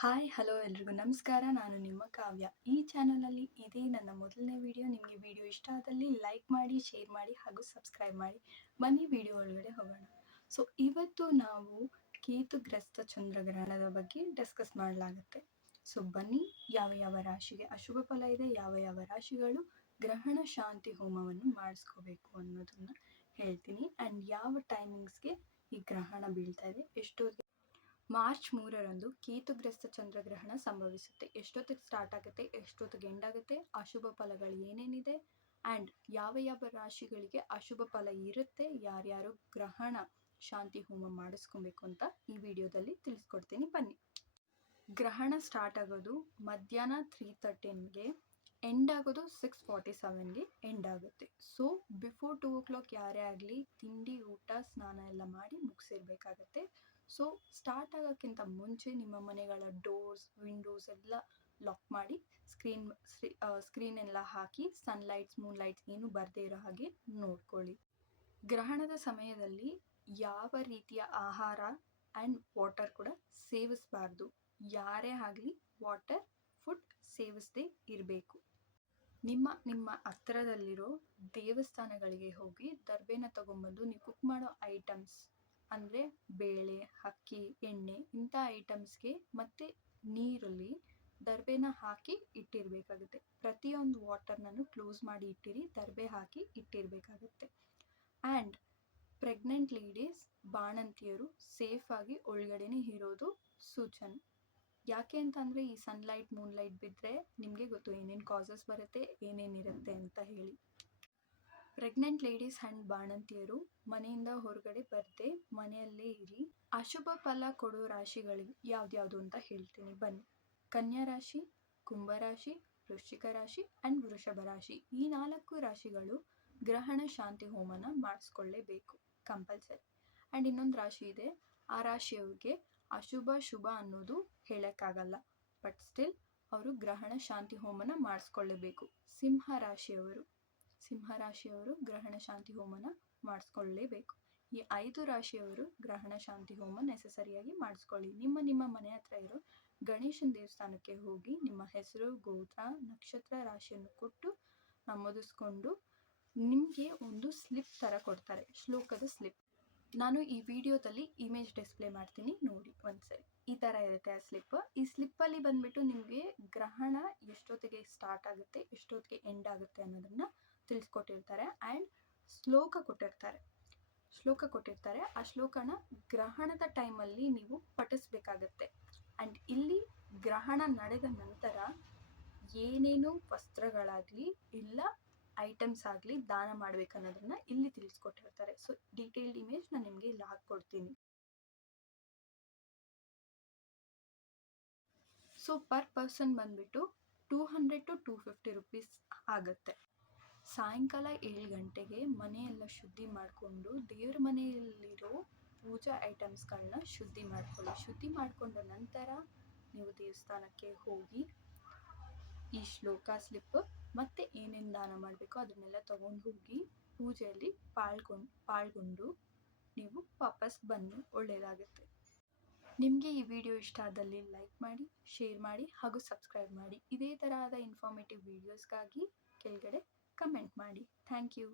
Hi hello ಎಲ್ರಿಗೂ ನಮಸ್ಕಾರ. ನಾನು ನಿಮ್ಮ ಕಾವ್ಯ. ಈ ಚಾನಲಲ್ಲಿ ಇದೇ ನನ್ನ ಮೊದಲನೇ ವಿಡಿಯೋ. ನಿಮಗೆ ವಿಡಿಯೋ ಇಷ್ಟ ಆದಲ್ಲಿ ಲೈಕ್ ಮಾಡಿ, ಶೇರ್ ಮಾಡಿ ಹಾಗೂ ಸಬ್ಸ್ಕ್ರೈಬ್ ಮಾಡಿ. ಬನ್ನಿ ವಿಡಿಯೋ ಒಳಗಡೆ ಹೋಗೋಣ. ಸೊ ಇವತ್ತು ನಾವು ಕೇತುಗ್ರಸ್ತ ಚಂದ್ರಗ್ರಹಣದ ಬಗ್ಗೆ ಡಿಸ್ಕಸ್ ಮಾಡಲಾಗುತ್ತೆ. ಸೊ ಬನ್ನಿ, ಯಾವ ಯಾವ ರಾಶಿಗೆ ಅಶುಭ ಫಲ ಇದೆ, ಯಾವ ಯಾವ ರಾಶಿಗಳು ಗ್ರಹಣ ಶಾಂತಿ ಹೋಮವನ್ನು ಮಾಡಿಸ್ಕೋಬೇಕು ಅನ್ನೋದನ್ನ ಹೇಳ್ತೀನಿ. ಆ್ಯಂಡ್ ಯಾವ ಟೈಮಿಂಗ್ಸ್ಗೆ ಈ ಗ್ರಹಣ ಬೀಳ್ತಾ ಇದೆ, ಎಷ್ಟೊತ್ತಿಗೆ ಮಾರ್ಚ್ 3ರಂದು ಕೇತುಗ್ರಸ್ತ ಚಂದ್ರಗ್ರಹಣ ಸಂಭವಿಸುತ್ತೆ. ಎಷ್ಟೊತ್ತಿಗೆ ಸ್ಟಾರ್ಟ್ ಆಗುತ್ತೆ, ಎಷ್ಟೊತ್ತಿಗೆ ಎಂಡ್ ಆಗುತ್ತೆ, ಅಶುಭ ಫಲಗಳು ಏನೇನಿದೆ, ಆ್ಯಂಡ್ ಯಾವ ಯಾವ ರಾಶಿಗಳಿಗೆ ಅಶುಭ ಫಲ ಇರುತ್ತೆ, ಯಾರ್ಯಾರು ಗ್ರಹಣ ಶಾಂತಿ ಹೋಮ ಮಾಡಿಸ್ಕೊಬೇಕು ಅಂತ ಈ ವಿಡಿಯೋದಲ್ಲಿ ತಿಳಿಸ್ಕೊಡ್ತೀನಿ. ಬನ್ನಿ. ಗ್ರಹಣ ಸ್ಟಾರ್ಟ್ ಆಗೋದು ಮಧ್ಯಾಹ್ನ 3:13ಗೆ, ಎಂಡ್ ಆಗೋದು 6:47ಗೆ ಎಂಡ್ ಆಗುತ್ತೆ. ಸೊ ಬಿಫೋರ್ 2 o'clock ಯಾರೇ ಆಗಲಿ ತಿಂಡಿ, ಊಟ, ಸ್ನಾನ ಎಲ್ಲ ಮಾಡಿ ಮುಗಿಸಿರ್ಬೇಕಾಗತ್ತೆ. ಸೊ ಸ್ಟಾರ್ಟ್ ಆಗೋಕ್ಕಿಂತ ಮುಂಚೆ ನಿಮ್ಮ ಮನೆಗಳ ಡೋರ್ಸ್, ವಿಂಡೋಸ್ ಎಲ್ಲ ಲಾಕ್ ಮಾಡಿ ಸ್ಕ್ರೀನ್ ಎಲ್ಲ ಹಾಕಿ ಸನ್ಲೈಟ್ಸ್, ಮೂನ್ಲೈಟ್ಸ್ ಏನು ಬರದೇ ಇರೋ ಹಾಗೆ ನೋಡ್ಕೊಳ್ಳಿ. ಗ್ರಹಣದ ಸಮಯದಲ್ಲಿ ಯಾವ ರೀತಿಯ ಆಹಾರ ಆ್ಯಂಡ್ ವಾಟರ್ ಕೂಡ ಸೇವಿಸಬಾರ್ದು. ಯಾರೇ ಆಗಲಿ ವಾಟರ್, ಫುಡ್ ಸೇವಿಸದೇ ಇರಬೇಕು. ನಿಮ್ಮ ಹತ್ತಿರದಲ್ಲಿರೋ ದೇವಸ್ಥಾನಗಳಿಗೆ ಹೋಗಿ ದರ್ಬೆನ ತಗೊಂಬಂದು ನೀವು ಕುಕ್ ಮಾಡೋ ಐಟಮ್ಸ್ ಅಂದರೆ ಬೇಳೆ, ಅಕ್ಕಿ, ಎಣ್ಣೆ ಇಂಥ ಐಟಮ್ಸ್ಗೆ ಮತ್ತು ನೀರಲ್ಲಿ ದರ್ಬೆನ ಹಾಕಿ ಇಟ್ಟಿರಬೇಕಾಗುತ್ತೆ. ಪ್ರತಿಯೊಂದು ವಾಟರ್ನೂ ಕ್ಲೋಸ್ ಮಾಡಿ ಇಟ್ಟಿರಿ, ದರ್ಬೆ ಹಾಕಿ ಇಟ್ಟಿರಬೇಕಾಗುತ್ತೆ. ಆ್ಯಂಡ್ ಪ್ರೆಗ್ನೆಂಟ್ ಲೇಡೀಸ್, ಬಾಣಂತಿಯರು ಸೇಫಾಗಿ ಒಳಗಡೆನೇ ಇರೋದು ಸೂಚನೆ. ಯಾಕೆ ಅಂತಂದರೆ ಈ ಸನ್ಲೈಟ್, ಮೂನ್ಲೈಟ್ ಬಿದ್ದರೆ ನಿಮಗೆ ಗೊತ್ತು ಏನೇನು ಕಾಸಸ್ ಬರುತ್ತೆ, ಏನೇನಿರುತ್ತೆ ಅಂತ ಹೇಳಿ. ಪ್ರೆಗ್ನೆಂಟ್ ಲೇಡೀಸ್ ಆ್ಯಂಡ್ ಬಾಣಂತಿಯರು ಮನೆಯಿಂದ ಹೊರಗಡೆ ಬರದೆ ಮನೆಯಲ್ಲೇ ಇರಿ. ಅಶುಭ ಫಲ ಕೊಡೋ ರಾಶಿಗಳು ಯಾವ್ದ್ಯಾವುದು ಅಂತ ಹೇಳ್ತೀನಿ ಬನ್ನಿ. ಕನ್ಯಾ ರಾಶಿ, ಕುಂಭರಾಶಿ, ವೃಶ್ಚಿಕ ರಾಶಿ ಆ್ಯಂಡ್ ವೃಷಭ ರಾಶಿ. ಈ 4 ರಾಶಿಗಳು ಗ್ರಹಣ ಶಾಂತಿ ಹೋಮನ ಮಾಡಿಸ್ಕೊಳ್ಳೇಬೇಕು, ಕಂಪಲ್ಸರಿ. ಆ್ಯಂಡ್ ಇನ್ನೊಂದು ರಾಶಿ ಇದೆ, ಆ ರಾಶಿಯವ್ರಿಗೆ ಅಶುಭ ಶುಭ ಅನ್ನೋದು ಹೇಳೋಕ್ಕಾಗಲ್ಲ, ಬಟ್ ಸ್ಟಿಲ್ ಅವರು ಗ್ರಹಣ ಶಾಂತಿ ಹೋಮನ ಮಾಡಿಸ್ಕೊಳ್ಳೇಬೇಕು. ಸಿಂಹರಾಶಿಯವರು ಗ್ರಹಣ ಶಾಂತಿ ಹೋಮನ ಮಾಡಿಸ್ಕೊಳ್ಳೇಬೇಕು. ಈ 5 ರಾಶಿಯವರು ಗ್ರಹಣ ಶಾಂತಿ ಹೋಮ ನೆಸಸರಿಯಾಗಿ ಮಾಡಿಸ್ಕೊಳ್ಳಿ. ನಿಮ್ಮ ಮನೆ ಹತ್ರ ಇರೋ ಗಣೇಶನ ದೇವಸ್ಥಾನಕ್ಕೆ ಹೋಗಿ ನಿಮ್ಮ ಹೆಸರು, ಗೋತ್ರ, ನಕ್ಷತ್ರ, ರಾಶಿಯನ್ನು ಕೊಟ್ಟು ನಮೂದಿಸ್ಕೊಂಡು ನಿಮಗೆ ಒಂದು ಸ್ಲಿಪ್ ಥರ ಕೊಡ್ತಾರೆ, ಶ್ಲೋಕದ ಸ್ಲಿಪ್. ನಾನು ಈ ವಿಡಿಯೋದಲ್ಲಿ ಇಮೇಜ್ ಡಿಸ್ಪ್ಲೇ ಮಾಡ್ತೀನಿ, ನೋಡಿ ಒಂದ್ಸರಿ. ಈ ಥರ ಇರುತ್ತೆ ಆ ಸ್ಲಿಪ್. ಈ ಸ್ಲಿಪ್ಪಲ್ಲಿ ಬಂದ್ಬಿಟ್ಟು ನಿಮಗೆ ಗ್ರಹಣ ಎಷ್ಟೊತ್ತಿಗೆ ಸ್ಟಾರ್ಟ್ ಆಗುತ್ತೆ, ಎಷ್ಟೊತ್ತಿಗೆ ಎಂಡ್ ಆಗುತ್ತೆ ಅನ್ನೋದನ್ನು ತಿಳಿಸ್ಕೊಟ್ಟಿರ್ತಾರೆ. ಆ್ಯಂಡ್ ಶ್ಲೋಕ ಕೊಟ್ಟಿರ್ತಾರೆ. ಆ ಶ್ಲೋಕನ ಗ್ರಹಣದ ಟೈಮಲ್ಲಿ ನೀವು ಪಠಿಸ್ಬೇಕಾಗತ್ತೆ. ಆ್ಯಂಡ್ ಇಲ್ಲಿ ಗ್ರಹಣ ನಡೆದ ನಂತರ ಏನೇನು ವಸ್ತ್ರಗಳಾಗಲಿ ಇಲ್ಲ ಐಟಮ್ಸ್ ಆಗಲಿ ದಾನ ಮಾಡಬೇಕನ್ನೋದನ್ನ ಇಲ್ಲಿ ತಿಳಿಸ್ಕೊಟ್ಟಿರ್ತಾರೆ. ಸೊ ಡೀಟೇಲ್ಡ್ ಇಮೇಜ್ ನಾನು ನಿಮಗೆ ಇಲ್ಲಿ ಹಾಕ್ಕೊಡ್ತೀನಿ. ಸೊ ಪರ್ ಪರ್ಸನ್ ಬಂದ್ಬಿಟ್ಟು 200 to 250 rupees ಆಗುತ್ತೆ. ಸಾಯಂಕಾಲ 7 ಗಂಟೆಗೆ ಮನೆಯೆಲ್ಲ ಶುದ್ಧಿ ಮಾಡಿಕೊಂಡು ದೇವ್ರ ಮನೆಯಲ್ಲಿರೋ ಪೂಜಾ ಐಟಮ್ಸ್ಗಳನ್ನ ಶುದ್ಧಿ ಮಾಡ್ಕೊಳ್ಳಿ. ಶುದ್ಧಿ ಮಾಡಿಕೊಂಡ ನಂತರ ನೀವು ದೇವಸ್ಥಾನಕ್ಕೆ ಹೋಗಿ ಈ ಶ್ಲೋಕ, ಸ್ಲಿಪ್ ಮತ್ತು ಏನೇನು ದಾನ ಮಾಡಬೇಕೋ ಅದನ್ನೆಲ್ಲ ತೊಗೊಂಡು ಹೋಗಿ ಪೂಜೆಯಲ್ಲಿ ಪಾಲ್ಗೊಂಡು ನೀವು ವಾಪಸ್ ಬನ್ನಿ, ಒಳ್ಳೆಯದಾಗುತ್ತೆ. ನಿಮಗೆ ಈ ವಿಡಿಯೋ ಇಷ್ಟ ಆದಲ್ಲಿ ಲೈಕ್ ಮಾಡಿ, ಶೇರ್ ಮಾಡಿ ಹಾಗೂ ಸಬ್ಸ್ಕ್ರೈಬ್ ಮಾಡಿ. ಇದೇ ತರಹದ ಇನ್ಫಾರ್ಮೇಟಿವ್ ವಿಡಿಯೋಸ್ಗಾಗಿ ಕೆಳಗಡೆ ಕಮೆಂಟ್ ಮಾಡಿ. Thank you.